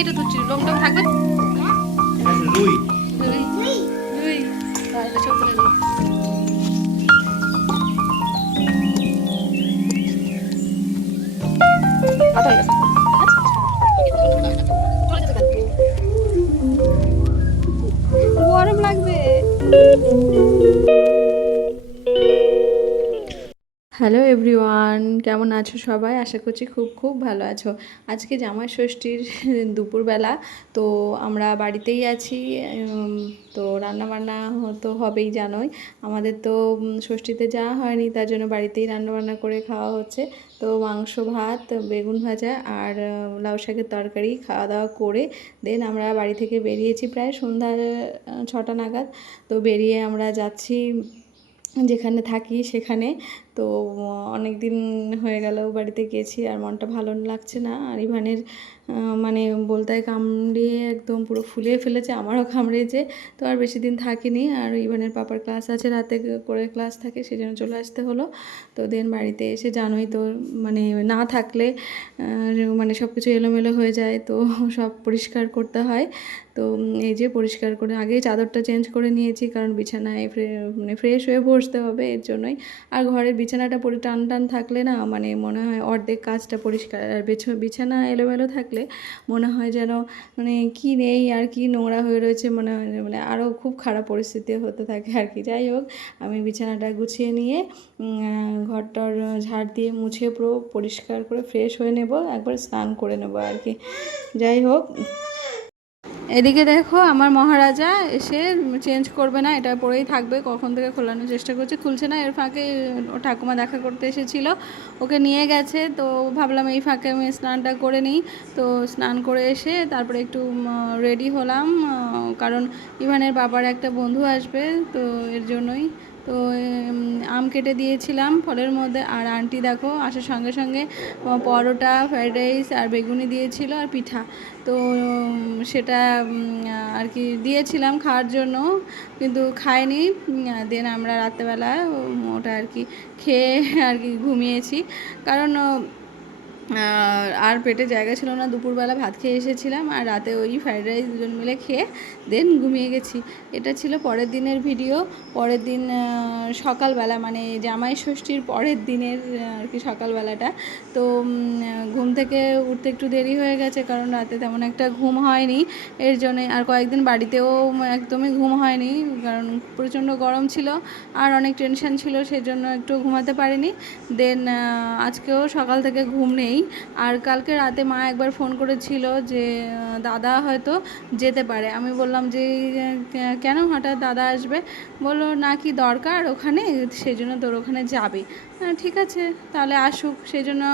এটা তো লোম টোম থাকবে। রুই। রুই। রুই। হয়ে গেছে। গরম লাগবে। হ্যালো এভরিওয়ান কেমন আছো সবাই? আশা করছি খুব খুব ভালো আছো। আজকে জামাই ষষ্ঠীর দুপুরবেলা, তো আমরা বাড়িতেই আছি তো রান্নাবান্না তো হবেই জানোই। আমাদের তো ষষ্ঠীতে যাওয়া হয়নি, তার জন্য বাড়িতেই রান্নাবান্না করে খাওয়া হচ্ছে। তো মাংস, ভাত, বেগুন ভাজা আর লাউ শাকের তরকারি খাওয়া দাওয়া করে দেন আমরা বাড়ি থেকে বেরিয়েছি প্রায় সন্ধ্যা, ছটা নাগাদ। তো বেরিয়ে আমরা যাচ্ছি যেখানে থাকি সেখানে। তো অনেক দিন হয়ে গেল বাড়িতে গেছি আর মনটা ভালো লাগছে না। আর ইভানের মানে বলতে কামড়িয়ে একদম পুরো ফুলিয়ে ফেলেছে, আমারও কামড়িয়েছে, তো আর বেশি দিন থাকিনি। আর ইভানের পাপার ক্লাস আছে, রাতে করে ক্লাস থাকে সেই জন্য চলে আসতে হলো। তো দেন বাড়িতে এসে জানোই তো মানে না থাকলে মানে সব কিছু এলোমেলো হয়ে যায়, তো সব পরিষ্কার করতে হয়। তো এই যে পরিষ্কার করে, আগেই চাদরটা চেঞ্জ করে নিয়েছি, কারণ বিছানায় মানে ফ্রেশ হয়ে বসতে হবে এর জন্যই। আর ঘরের বিছানাটা পরে টান টান থাকলে না মানে মনে হয় অর্ধেক কাজটা পরিষ্কার, আর বিছ- বিছানা এলোমেলো থাকলে মনে হয় যেন মানে কি নেই আর কি নোংরা হয়ে রয়েছে মনে হয় মানে আরও খুব খারাপ পরিস্থিতি হতে থাকে আর কি। যাই হোক, আমি বিছানাটা গুছিয়ে নিয়ে ঘরটার ঝাড় দিয়ে মুছে পুরো পরিষ্কার করে ফ্রেশ হয়ে নেব, একবার স্নান করে নেব আর কি। যাই হোক এদিকে দেখো, আমার মহারাজা এসে চেঞ্জ করবে না, এটা পরেই থাকবে, কখন থেকে খোলানোর চেষ্টা করছে, খুলছে না, এর ফাঁকে ও ঠাকুমা দেখা করতে এসেছিল, ওকে নিয়ে গেছে, তো ভাবলাম এই ফাঁকে আমি স্নানটা করে নিই, তো স্নান করে এসে তারপরে একটু রেডি হলাম কারণ ইভানের বাবার একটা বন্ধু আসবে, তো এর জন্যই তো আম কেটে দিয়েছিলাম ফলের মধ্যে। আর আন্টি দেখো, আসার সঙ্গে সঙ্গে পরোটা, ফ্রাইড রাইস আর বেগুনি দিয়েছিল আর পিঠা। তো সেটা আর কি দিয়েছিলাম খাওয়ার জন্য, কিন্তু খাইনি। দেন আমরা রাত্রেবেলা ওটা আর কি খেয়ে, আর কি ঘুমিয়েছি। কারণ আর পেটে জায়গা ছিল না, দুপুরবেলা ভাত খেয়ে এসেছিলাম আর রাতে ওই ফ্রাইড রাইস দুজন মিলে খেয়ে দেন ঘুমিয়ে গেছি। এটা ছিল পরের দিনের ভিডিও। পরের দিন সকালবেলা মানে জামাই ষষ্ঠীর পরের দিনের আর কি সকালবেলাটা। তো ঘুম থেকে উঠতে একটু দেরি হয়ে গেছে কারণ রাতে তেমন একটা ঘুম হয়নি। এর জন্যে আর কয়েকদিন বাড়িতেও একদমই ঘুম হয়নি কারণ প্রচণ্ড গরম ছিল আর অনেক টেনশন ছিল, সেজন্য একটু ঘুমাতে পারিনি। দেন আজকেও সকাল থেকে ঘুম নেই। আর কালকে রাতে মা একবার ফোন করেছিল যে দাদা হয়তো যেতে পারে। আমি বললাম যে কেন হঠাৎ দাদা আসবে? বলল, না কি দরকার ওখানে? সেই জন্য তোর ওখানে যাবে। ঠিক আছে। তাহলে আসুক। সেই জন্য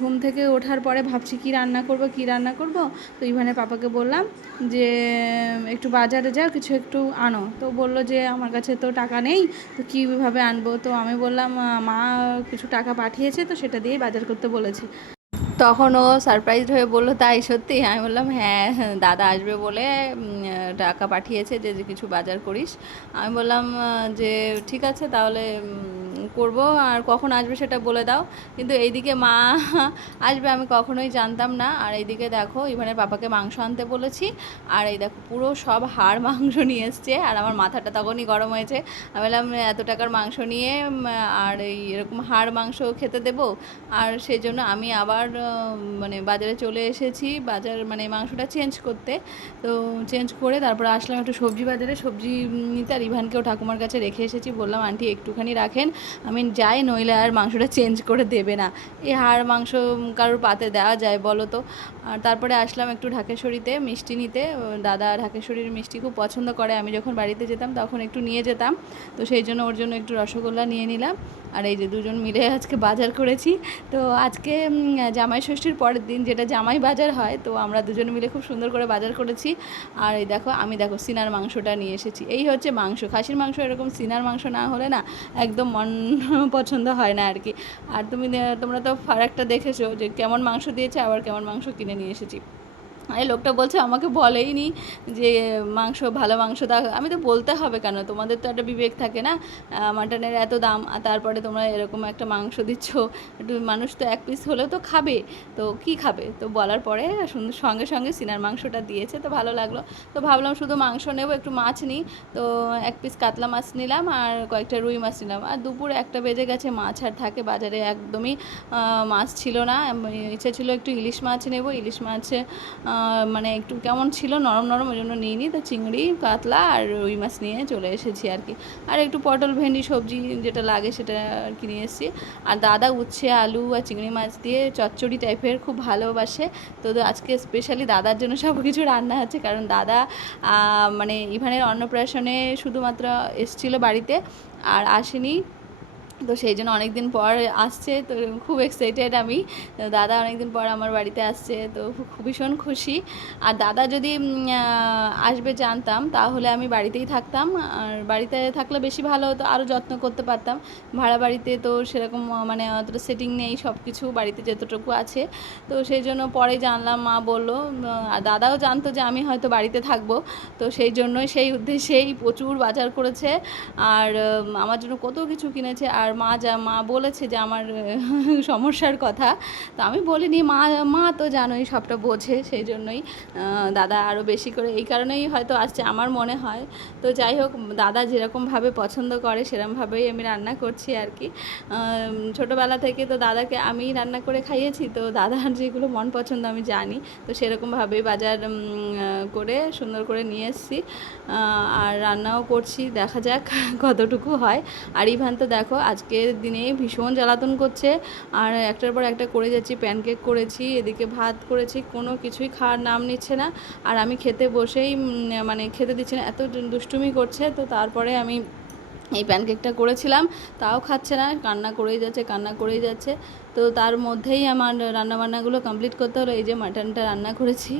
ঘুম থেকে ওঠার পরে ভাবছি কি রান্না করব, কি রান্না করব। তো ইভানের পাপাকে বললাম যে, একটু বাজারে যাও, কিছু একটু আনো। তো বলল যে, আমার কাছে তো টাকা নেই, তো কীভাবে আনব? তো আমি বললাম, মা কিছু টাকা পাঠিয়েছে, তো সেটা দিয়েই বাজার করতে বলেছে। তখন ও সারপ্রাইজড হয়ে বলল, তাই সত্যি? আমি বললাম হ্যাঁ দাদা আসবে বলে টাকা পাঠিয়েছে যে কিছু বাজার করিস। আমি বললাম, যে, ঠিক আছে, তাহলে করব আর কখন আসবে সেটা বলে দাও। কিন্তু এইদিকে মা আসবে আমি কখনোই জানতাম না। আর এইদিকে দেখো, ইভানের পাপাকে মাংস আনতে বলেছি। আর এই দেখো, পুরো সব হাড় মাংস নিয়ে এসছে। আর আমার মাথাটা তখনই গরম হয়েছে। আমি বললাম, এত টাকার মাংস নিয়ে আর এই এরকম হাড় মাংস খেতে দেবো? আর সেই জন্য আমি আবার মানে বাজারে চলে এসেছি। বাজার মানে মাংসটা চেঞ্জ করতে। তো চেঞ্জ করে তারপরে আসলাম একটু সবজি বাজারে। সবজি নিতে আর ইভানকেও ঠাকুমার কাছে রেখে এসেছি। বললাম, আন্টি, একটুখানি রাখেন। আমি যাই নইলে আর মাংসটা চেঞ্জ করে দেবে না। এই হাড় মাংস কারোর পাতে দেওয়া যায় বলো তো। আর তারপরে আসলাম একটু ঢাকেশ্বরীতে মিষ্টি নিতে। দাদা ঢাকেশ্বরীর মিষ্টি খুব পছন্দ করে। আমি যখন বাড়িতে যেতাম তখন একটু নিয়ে যেতাম। তো সেই জন্য ওর জন্য একটু রসগোল্লা নিয়ে নিলাম। আর এই যে দুজন মিলে আজকে বাজার করেছি। তো আজকে জামাই ষষ্ঠীর পরের দিন যেটা জামাই বাজার হয়, তো আমরা দুজন মিলে খুব সুন্দর করে বাজার করেছি। আর এই দেখো, আমি দেখো সিনার মাংসটা নিয়ে এসেছি। এই হচ্ছে মাংস। খাসির মাংস এরকম সিনার মাংস না হলে না একদম মন পছন্দ হয় না আর কি। আর তুমি, তোমরা তো ফারাকটা দেখেছ যে কেমন মাংস দিয়েছে, আবার কেমন মাংস কিনে নিয়ে এসেছি। এই লোকটা বলছে, আমাকে বলেই নি যে মাংস, ভালো মাংস দাও। আমি তো বলতে হবে কেন? তোমাদের তো একটা বিবেক থাকে না? মাটনের এত দাম, আর তারপরে তোমরা এরকম একটা মাংস দিচ্ছ, একটু মানুষ তো এক পিস হলেও তো খাবে। তো কি খাবে? তো বলার পরে সুন্দর সঙ্গে সঙ্গে সিনার মাংসটা দিয়েছে, তো ভালো লাগল। তো ভাবলাম শুধু মাংস নেব, একটু মাছ নিই। তো এক পিস কাতলা মাছ নিলাম, আর কয়েকটা রুই মাছ নিলাম। আর দুপুর একটা বেজে গেছে, মাছ আর থাকে বাজারে একদমই মাছ ছিল না। ইচ্ছে ছিল একটু ইলিশ মাছ নেব। ইলিশ মাছ মানে একটু কেমন ছিল? নরম নরম ওই জন্য নিইনি তো চিংড়ি, কাতলা আর রুই মাছ নিয়ে চলে এসেছি আর কি। আর একটু পটল, ভেন্ডি, সবজি যেটা লাগে সেটা আর কি নিয়ে এসেছি। আর দাদা উচ্ছে, আলু আর চিংড়ি মাছ দিয়ে চচ্চড়ি টাইপের খুব ভালোবাসে। তো আজকে স্পেশালি দাদার জন্য সব কিছু রান্না হচ্ছে কারণ দাদা মানে ইভানের অন্নপ্রাশনে শুধুমাত্র এসছিল বাড়িতে আর আসেনি। তো সেই জন্য অনেক দিন পর আসছে, তো খুব এক্সাইটেড আমি। দাদা অনেক দিন পর আমার বাড়িতে আসছে, তো খুব ভীষণ খুশি। আর দাদা যদি আসবে জানতাম, তাহলে আমি বাড়িতেই থাকতাম। আর বাড়িতে থাকলে বেশি ভালো হতো আরও যত্ন করতে পারতাম। ভাড়া বাড়িতে তো সেরকম মানে অতটা সেটিং নেই সব কিছু বাড়িতে যতটুকু আছে। তো সেই জন্য পরে জানলাম, মা বলল আর দাদাও জানতো যে আমি হয়তো বাড়িতে থাকব। তো সেই জন্যই সেই উদ্দেশ্যেই প্রচুর বাজার করেছে। আর আমার জন্য কত কিছু কিনেছে। আর মা যা, মা বলেছে যে আমার সমস্যার কথা। তো আমি বলিনি, মা মা তো জানোই সবটা বোঝে, সেই জন্যই দাদা আরও বেশি করে এই কারণেই হয়তো আসছে আমার মনে হয়। তো যাই হোক, দাদা যেরকমভাবে পছন্দ করে সেরকমভাবেই আমি রান্না করছি আর কি। ছোটোবেলা থেকে তো দাদাকে আমি রান্না করে খাইয়েছি, তো দাদার যেগুলো মন পছন্দ আমি জানি। তো সেরকমভাবেই বাজার করে সুন্দর করে নিয়ে এসেছি। আর রান্নাও করছি, দেখা যাক কতটুকু হয়। আর ইভান তো দেখো আজকের দিনে ভীষণ জ্বালাতন করছে। আর একটার পর একটা করে যাচ্ছি প্যানকেক করেছি, এদিকে ভাত করেছি, কোনো কিছুই খাওয়ার নাম নিচ্ছে না। আর আমি খেতে বসেই মানে খেতে দিচ্ছে না, এত দুষ্টুমি করছে। তো তারপরে আমি এই প্যানকেকটা করেছিলাম, তাও খাচ্ছে না, কান্না করেই যাচ্ছে, কান্না করেই যাচ্ছে। তো তার মধ্যেই আমার রান্নাবান্নাগুলো কমপ্লিট করতে হলো। এই যে মাটনটা রান্না করেছি।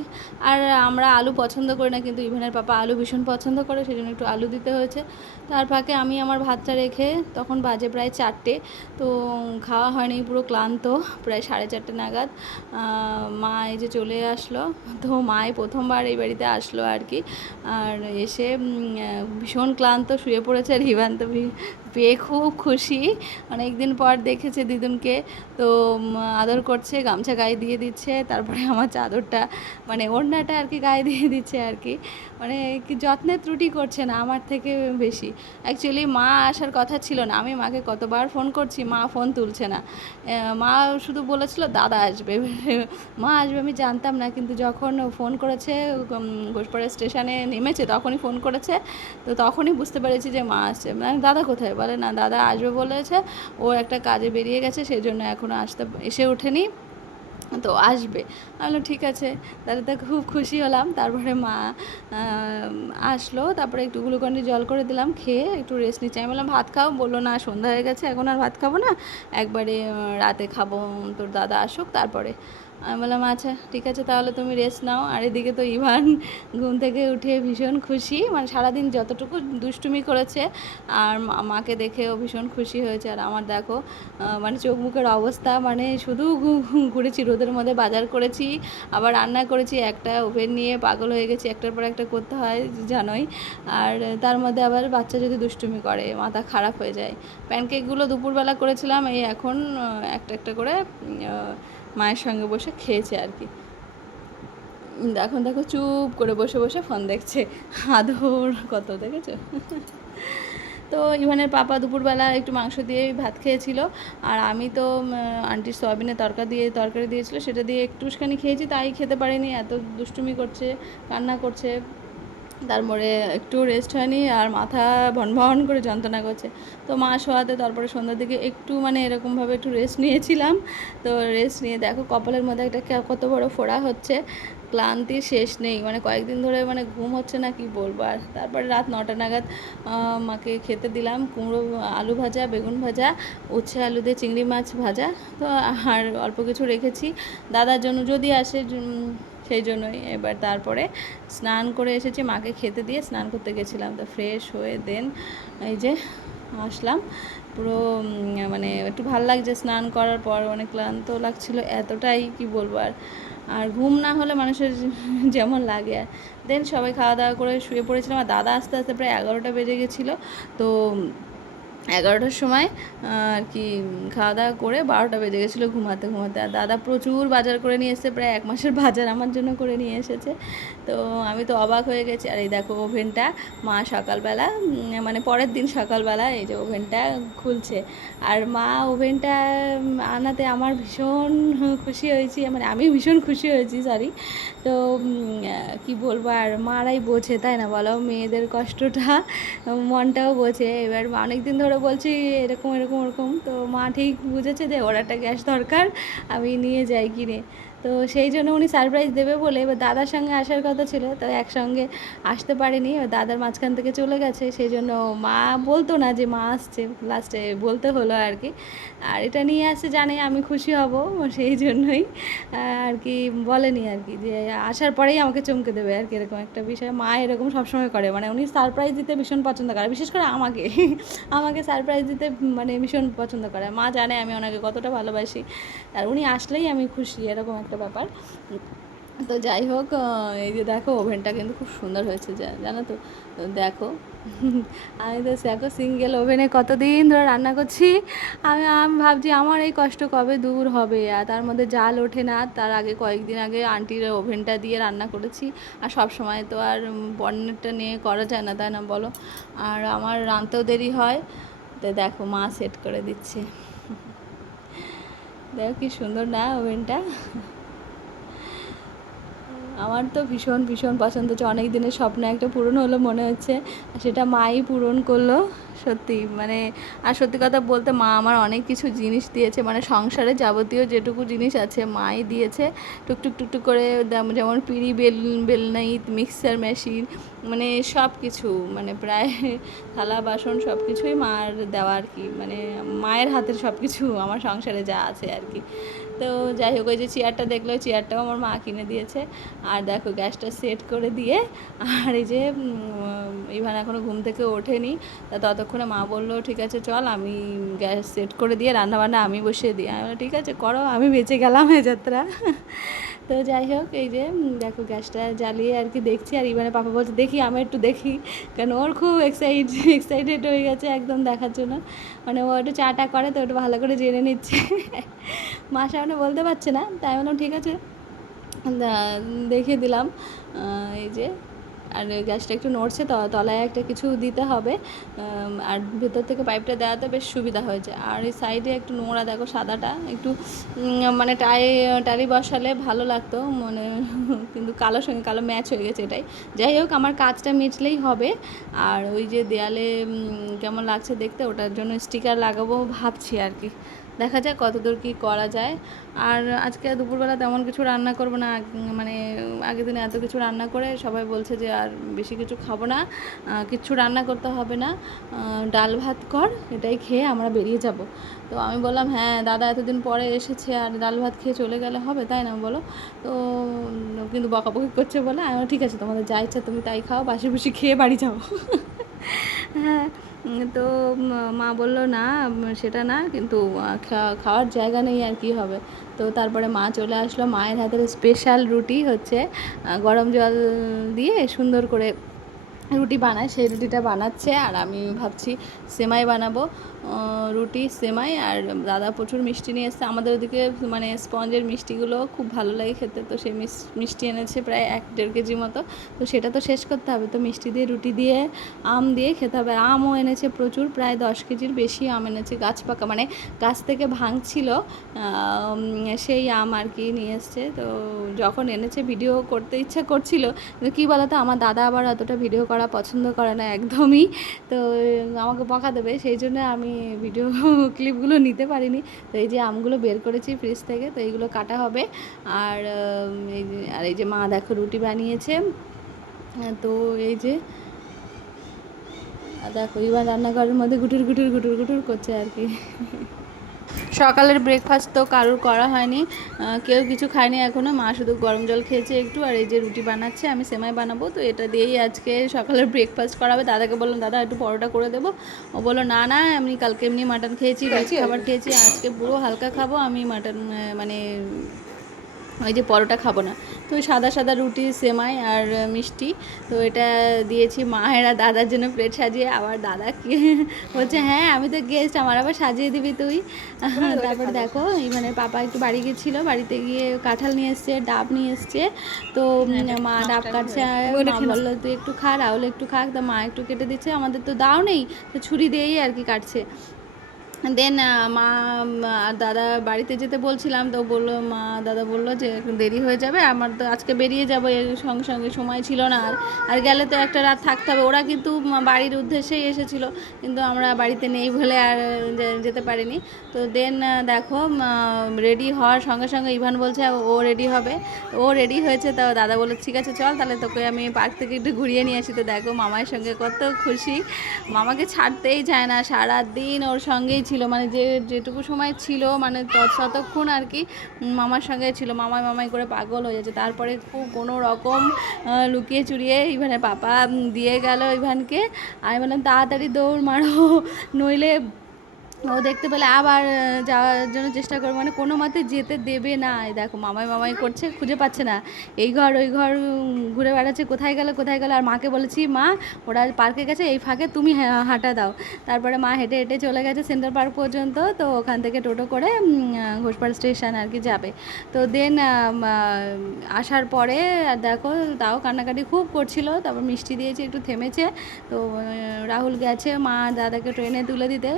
আর আমরা আলু পছন্দ করি না, কিন্তু ইভেনের পাপা আলু ভীষণ পছন্দ করে সেই জন্য একটু আলু দিতে হয়েছে। তার ফাঁকে আমি আমার ভাতটা রেখে তখন বাজে প্রায় চারটে, তো খাওয়া হয়নি, পুরো ক্লান্ত, প্রায় সাড়ে চারটে নাগাদ। মা এই যে চলে আসলো, তো মাই প্রথমবার এই বাড়িতে আসলো আর কি। আর এসে ভীষণ ক্লান্ত, শুয়ে পড়েছে আর হিবান তো পেয়ে খুব খুশি। অনেক দিন পর দেখেছে দিদুনকে। তো আদর করছে, গামছা গায়ে দিয়ে দিচ্ছে। তারপরে আমার চাদরটা মানে ওড়নাটা আর কি গায়ে দিয়ে দিচ্ছে আর কি। মানে যত্নের ত্রুটি করছে না, আমার থেকে বেশি। অ্যাকচুয়ালি মা আসার কথা ছিল না। আমি মাকে কতবার ফোন করছি, মা ফোন তুলছে না। মা শুধু বলেছিল, দাদা আসবে। মা আসবে আমি জানতাম না, কিন্তু যখন ফোন করেছে ঘোষপাড়া স্টেশনে নেমেছে, তখনই ফোন করেছে। তো তখনই বুঝতে পেরেছি যে মা আসছে। মানে দাদা কোথায়? বলে না, দাদা আসবে বলেছে। ও একটা কাজে বেরিয়ে গেছে সেই জন্য এখনও আসতে, এসে ওঠেনি। তো আসবে। আমি ঠিক আছে। তাহলে তো খুব খুশি হলাম। তারপরে মা আসলো। তারপরে একটু গ্লুকন্ডি জল করে দিলাম, খেয়ে একটু রেস্ট নিচ্ছি। আমি বললাম, ভাত খাও? বলল, না, সন্ধ্যা হয়ে গেছে, এখন আর ভাত খাব না। একবারে, রাতে খাব, তোর দাদা আসুক, তারপরে। আমি বললাম আচ্ছা ঠিক আছে, তাহলে তুমি রেস্ট নাও। আর এদিকে তো ইভান ঘুম থেকে উঠে ভীষণ খুশি। মানে সারাদিন যতটুকু দুষ্টুমি করেছে, আর মাকে দেখেও ভীষণ খুশি হয়েছে। আর আমার দেখো মানে চোখ মুখের অবস্থা মানে শুধু ঘুরেছি, রোদের মধ্যে বাজার করেছি, আবার রান্না করেছি, একটা ওভেন নিয়ে পাগল হয়ে গেছি, একটার পর একটা করতে হয়, জানোই। আর তার মধ্যে আবার বাচ্চা যদি দুষ্টুমি করে, মাথা খারাপ হয়ে যায়। প্যানকেকগুলো দুপুরবেলা করেছিলাম, এই এখন একটা একটা করে মায়ের সঙ্গে বসে খেয়েছে আর কি। এখন দেখো চুপ করে বসে বসে ফোন দেখছে। আদর, কত দেখেছ? তো ইভানের পাপা দুপুরবেলা একটু মাংস দিয়ে ভাত খেয়েছিল। আর আমি তো আন্টির সয়াবিনের তরকা দিয়ে, তরকারি দিয়েছিল, সেটা দিয়ে একটুখানি খেয়েছি, তাই খেতে পারিনি, এত দুষ্টুমি করছে, কান্না করছে। তারপরে একটু রেস্ট হয়নি আর মাথা ভন ভন করে যন্ত্রণা করছে। তো মা শোয়াতে তারপরে সন্ধ্যার দিকে একটু মানে এরকমভাবে একটু রেস্ট নিয়েছিলাম। তো রেস্ট নিয়ে দেখো কপালের মধ্যে একটা কত বড় ফোড়া হচ্ছে। ক্লান্তি শেষ নেই। মানে কয়েকদিন ধরে মানে ঘুম হচ্ছে না, কি বলব? আর তারপরে রাত নটা নাগাদ মাকে খেতে দিলাম। কুমড়ো, আলু ভাজা, বেগুন ভাজা, উচ্ছে আলু দিয়ে চিংড়ি মাছ ভাজা। তো আর অল্প কিছু রেখেছি। দাদার জন্য যদি আসে সেই জন্যই এবার তারপরে স্নান করে এসেছি, মাকে খেতে দিয়ে স্নান করতে গেছিলাম। তো ফ্রেশ হয়ে দেন এই যে আসলাম। পুরো মানে একটু ভালো লাগছে স্নান করার পর, অনেক ক্লান্ত লাগছিল এতটাই, কি বলব আর আর ঘুম না হলে মানুষের যেমন লাগে আর। দেন সবাই খাওয়া দাওয়া করে শুয়ে পড়েছিলাম আর দাদা আস্তে আস্তে প্রায় এগারোটা বেজে গেছিল। তো এগারোটার সময় আর কি খাওয়া দাওয়া করে বারোটা বেজে গেছিল ঘুমাতে ঘুমাতে। আর দাদা প্রচুর বাজার করে নিয়ে এসেছে, প্রায় এক মাসের বাজার আমার জন্য করে নিয়ে এসেছে। তো আমি তো অবাক হয়ে গেছি। আর এই দেখো ওভেনটা, মা সকালবেলা মানে পরের দিন সকালবেলা এই যে ওভেনটা খুলছে। আর মা ওভেনটা আনাতে আমার ভীষণ খুশি হয়েছি মানে আমি ভীষণ খুশি হয়েছি সরি তো কি বলব, আর মারাই বোঝে, তাই না বলো? মেয়েদের কষ্টটা, মনটাও বোঝে। এবার অনেক দিন ধরে বলছি, এরকম এরকম, ওরকম। তো মা ঠিক বুঝেছে যে, ওর একটা গ্যাস দরকার, আমি নিয়ে যাই কিনে। তো সেই জন্য উনি সারপ্রাইজ দেবে বলে এবার দাদার সঙ্গে আসার কথা ছিল, তো একসঙ্গে আসতে পারেনি। দাদার মাঝখান থেকে চলে গেছে, সেই জন্য মা বলতো না যে মা আসছে লাস্টে বলতে হলো আর কি। আর এটা নিয়ে আসছে জানে আমি খুশি হব, সেই জন্যই আর কি বলেনি আর কি, যে আসার পরেই আমাকে চমকে দেবে আর কি, এরকম একটা বিষয়। মা এরকম সবসময় করে মানে উনি সারপ্রাইজ দিতে ভীষণ পছন্দ করে, বিশেষ করে আমাকে। আমাকে সারপ্রাইজ দিতে মানে ভীষণ পছন্দ করে। মা জানে আমি ওনাকে কতটা ভালোবাসি, আর উনি আসলেই আমি খুশি, এরকম একটা ব্যাপার। তো যাই হোক এই যে দেখো, ওভেনটা কিন্তু খুব সুন্দর হয়েছে জানো তো? দেখো। আমি তো দেখো সিঙ্গেল ওভেনে কতদিন ধরে রান্না করছি। আমি আমি ভাবছি আমার এই কষ্ট কবে দূর হবে? আর তার মধ্যে জাল ওঠে না, তার আগে কয়েকদিন আগে আন্টির ওভেনটা দিয়ে রান্না করেছি। আর সব সময় তো আর বর্ণেরটা নিয়ে করা যায় না, তাই না বলো? আর আমার রাঁধতেও দেরি হয়। তো দেখো, মা সেট করে দিচ্ছে। দেখো কি সুন্দর না ওভেনটা? আমার তো ভীষণ ভীষণ পছন্দ হচ্ছে। অনেক দিনের স্বপ্ন, একটা পূরণ হলো মনে হচ্ছে। সেটা মাই পূরণ করল, সত্যি। মানে আর সত্যি কথা বলতে মা আমার অনেক কিছু জিনিস দিয়েছে। মানে সংসারে যাবতীয় যেটুকু জিনিস আছে, মাই দিয়েছে। টুকটুক টুকটুক করে যেমন- পিড়ি, বেল বেলনাইত মিক্সার মেশিন মানে সব কিছু মানে প্রায় থালা, বাসন সব কিছুই মার দেওয়া আর কি। মানে মায়ের হাতের সব কিছু আমার সংসারে যা আছে আর কি। তো যাই হোক, ওই যে চেয়ারটা দেখল চেয়ারটাও আমার মা কিনে দিয়েছে। আর দেখো, গ্যাসটা সেট করে দিয়ে, আর এই যে ইভান এখনও ঘুম থেকে ওঠেনি। তা ততক্ষণে মা বলল, ঠিক আছে, চল, আমি গ্যাস সেট করে দিয়ে, রান্নাবান্না আমি বসিয়ে দিই। ঠিক আছে, করো, আমি বেঁচে গেলাম এ যাত্রা। তো যাই হোক, এই যে দেখো গ্যাসটা জ্বালিয়ে আর কি দেখছি। আর ইভানের পাপা বলছে, দেখি, আমি একটু দেখি। কারণ ওর খুব এক্সাইট এক্সাইটেড হয়ে গেছে একদম দেখার জন্য। মানে ও একটু চাটা করে, তো একটু ভালো করে জেনে নিচ্ছে। মা সামনে বলতে পারছে না, তাই বললাম, ঠিক আছে। দেখিয়ে দিলাম। এই যে আর গ্যাসটা একটু নড়ছে তলায় একটা কিছু দিতে হবে আর ভেতর থেকে পাইপটা দেওয়াতে বেশ সুবিধা হয়েছে। আর এই সাইডে একটু নোংরা, দেখো সাদাটা, একটু মানে টাই টালি বসালে ভালো লাগতো মানে কিন্তু কালো সঙ্গে কালো ম্যাচ হয়ে গেছে এটাই। যাই হোক, আমার কাজটা মিটলেই হবে। আর ওই যে দেয়ালে কেমন লাগছে দেখতে, ওটার জন্য স্টিকার লাগাবো ভাবছি আর কি। দেখা যাক কতদূর কী করা যায়। আর আজকে দুপুরবেলা তেমন কিছু রান্না করব না মানে আগের দিনে এত কিছু রান্না করে সবাই বলছে যে আর বেশি কিছু খাব না কিচ্ছু রান্না করতে হবে না ডাল ভাত কর, এটাই খেয়ে আমরা বেরিয়ে যাব। তো আমি বললাম হ্যাঁ দাদা এতদিন পরে এসেছে আর ডাল ভাত খেয়ে চলে গেলে হবে, তাই না? বলো। তো কিন্তু বকাবকি করছে বলে আমি ঠিক আছে, তোমাদের যা ইচ্ছা তুমি তাই খাও বাসি বুসি খেয়ে বাড়ি যাও। হ্যাঁ তো মা বলল, না, সেটা না, কিন্তু খাওয়ার জায়গা নেই আর কি হবে। তো তারপরে মা চলে আসলো। মায়ের হাতের স্পেশাল রুটি হচ্ছে গরম জল দিয়ে সুন্দর করে রুটি বানায়। সেই রুটিটা বানাচ্ছে, আর আমি ভাবছি সেমাই বানাবো। রুটি সেমাই আর দাদা প্রচুর মিষ্টি নিয়ে এসছে। আমাদের ওদিকে মানে স্পঞ্জের মিষ্টিগুলো খুব ভালো লাগে খেতে, তো সেই মিষ্টি এনেছে প্রায় এক দেড় কেজি মতো। তো সেটা তো শেষ করতে হবে, তো মিষ্টি দিয়ে, রুটি দিয়ে, আম দিয়ে খেতে হবে। আমও এনেছে প্রচুর, প্রায় দশ কেজির বেশি আম এনেছে, গাছ পাকা মানে গাছ থেকে ভাঙছিল সেই আম আর কি নিয়ে এসছে। তো যখন এনেছে, ভিডিও করতে ইচ্ছা করছিল কী বলতো, আমার দাদা আবার অতটা ভিডিও করা পছন্দ করে না, একদমই। তো আমাকে বকা দেবে, সেই জন্য আমি ভিডিও ক্লিপগুলো নিতে পারিনি। তো এই যে আমগুলো বের করেছি ফ্রিজ থেকে, তো এইগুলো কাটা হবে। আর আর এই যে মা দেখো রুটি বানিয়েছে। তো এই যে দেখো এবার রান্নাঘরের মধ্যে গুটুর গুটুর গুটুর গুটুর করছে আর কি। সকালের ব্রেকফাস্ট তো কারুর করা হয়নি। কেউ কিছু খায়নি এখনও মা শুধু গরম জল খেয়েছে একটু, আর এই যে রুটি বানাচ্ছে, আমি সেমাই বানাবো। তো এটা দিয়েই আজকে সকালের ব্রেকফাস্ট করাবে। দাদাকে বললাম, দাদা, একটু পরোটা করে দেবো। ও বলল, না না, আমি কালকে এমনি মাটন খেয়েছি খাবার খেয়েছি, আজকে পুরো হালকা খাব। আমি মাটন মানে ওই যে পরোটা খাব না। তো সাদা সাদা রুটি সেমাই আর মিষ্টি। তো এটা দিয়েছি মায়েরা দাদার জন্য প্লেট সাজিয়ে। আবার দাদা কি বলছে হ্যাঁ আমি তো গেস্ট আমার আবার সাজিয়ে দিবি তুই। তারপর দেখো এই মানে পাপা একটু বাড়ি গেছিল বাড়িতে গিয়ে কাঁঠাল নিয়ে এসছে ডাব নিয়ে এসছে। তো উম, মা ডাব কাটছে বলল তুই একটু খা রাহুল একটু খাক। তো মা একটু কেটে দিচ্ছে আমাদের তো দাও নেই তো ছুরি দিয়েই আর কি কাটছে। দেন মা আর দাদা বাড়িতে যেতে বলছিলাম, তো বলল, মা, দাদা বলল যে দেরি হয়ে যাবে, আমার তো আজকে বেরিয়ে যাব, এর সঙ্গে সঙ্গে সময় ছিল না আর। আর গেলে তো একটা রাত থাকতে হবে, ওরা কিন্তু বাড়ির উদ্দেশ্যেই এসেছিল, কিন্তু আমরা বাড়িতে নেই বলে আর যেতে পারিনি। তো দেন দেখো রেডি হওয়ার সঙ্গে সঙ্গে ইভান বলছে, ও রেডি হবে, ও রেডি হয়েছে, তো দাদা বলল, ঠিক আছে, চল, তাহলে তোকে আমি পার্ক থেকে একটু ঘুরিয়ে নিয়ে আসি। তো দেখো, মামার সঙ্গে কত খুশি, মামাকে ছাড়তেই চায় না সারা দিন ওর সঙ্গেই ছিল মানে যে যেটুকু সময় ছিল মানে তত- ততক্ষণ আর কি মামার সঙ্গে ছিল। মামাই মামাই করে পাগল হয়ে যাচ্ছে তারপরে খুব কোনো রকম লুকিয়ে চুরিয়ে ইভানে পাপা দিয়ে গেল ইভানকে। আমি বললাম তাড়াতাড়ি দৌড় মারো। নইলে ও দেখতে পেলে আবার যাওয়ার জন্য চেষ্টা করবে। মানে কোনো মতে যেতে দেবে না। দেখো, মামাই মামাই করছে, খুঁজে পাচ্ছে না। এই ঘর, ওই ঘর ঘুরে বেড়াচ্ছে, কোথায় গেল কোথায় গেল? আর মাকে বলেছি, মা, ওরা পার্কে গেছে, এই ফাঁকে তুমি হাঁটা দাও। তারপরে মা হেঁটে হেঁটে চলে গেছে সেন্টার পার্ক পর্যন্ত। তো ওখান থেকে টোটো করে ঘোষপাড় স্টেশন আর কি যাবে। তো দেন আসার পরে, আর দেখো, তাও কান্নাকাটি খুব করছিল। তারপর মিষ্টি দিয়েছে, একটু থেমেছে। তো রাহুল গেছে মা দাদাকে ট্রেনে তুলে দিতে।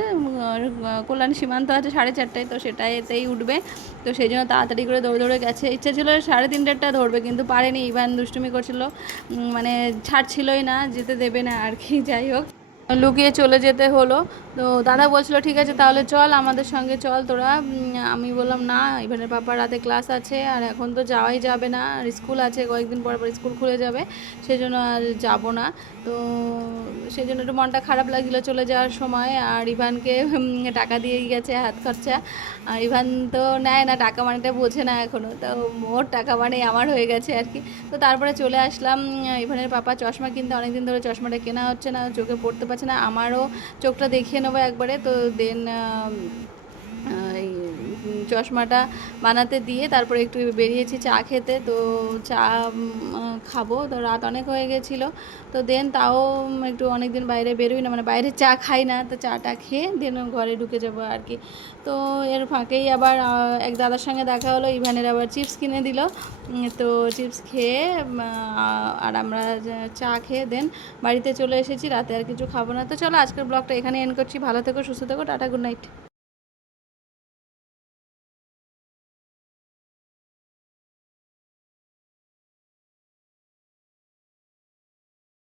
কল্যাণ সীমান্ত আছে সাড়ে চারটায়, তো সেটাইতেই উঠবে। তো সেই জন্য তাড়াতাড়ি করে দৌড়ে দৌড়ে গেছে। ইচ্ছা ছিল সাড়ে তিনটেরটা ধরবে, কিন্তু পারেনি, ইভান দুষ্টুমি করছিল। মানে ছাড়ছিলই না, যেতে দেবে না আর কি, যাই হোক। লুকিয়ে চলে যেতে হলো। তো দাদা বলছিল, ঠিক আছে, তাহলে চল আমাদের সঙ্গে চল তোরা। আমি বললাম, না ইভানের পাপা রাতে ক্লাস আছে, আর এখন তো যাওয়াই যাবে না, আর স্কুল আছে, কয়েকদিন পর পর স্কুল খুলে যাবে সেই জন্য আর যাব না। তো সেই জন্য একটু মনটা খারাপ লাগছিল চলে যাওয়ার সময়, আর ইভানকে টাকা দিয়ে গেছে হাত খরচা। আর ইভান তো নেয় না, টাকা মানেটা বোঝে না এখনও তো মোর টাকা মানে আমার হয়ে গেছে আর কি। তো তারপরে চলে আসলাম ইভানের পাপা চশমা কিনতে, অনেকদিন ধরে চশমাটা কেনা হচ্ছে না, চোখে পড়তে পারছে না আমারও চোখটা দেখিয়ে নেব একবারে। তো দেন চশমাটা বানাতে দিয়ে তারপরে একটু বেরিয়েছি চা খেতে। তো চা খাব। তো রাত অনেক হয়ে গেছিল। তো দেন তাও একটু অনেক দিন বাইরে বেরোই না মানে বাইরে চা খাই না। তো চাটা খেয়ে দেন ঘরে ঢুকে যাব আর কি। তো এর ফাঁকেই আবার এক দাদার সঙ্গে দেখা হলো, ইভানের আবার চিপস কিনে দিল। তো চিপস খেয়ে আর আমরা চা খেয়ে দেন বাড়িতে চলে এসেছি। রাতে আর কিছু খাব না। তো চলো আজকের ব্লগটা এখানে এন্ড করছি। ভালো থেকো, সুস্থ থেকো, টাটা গুড নাইট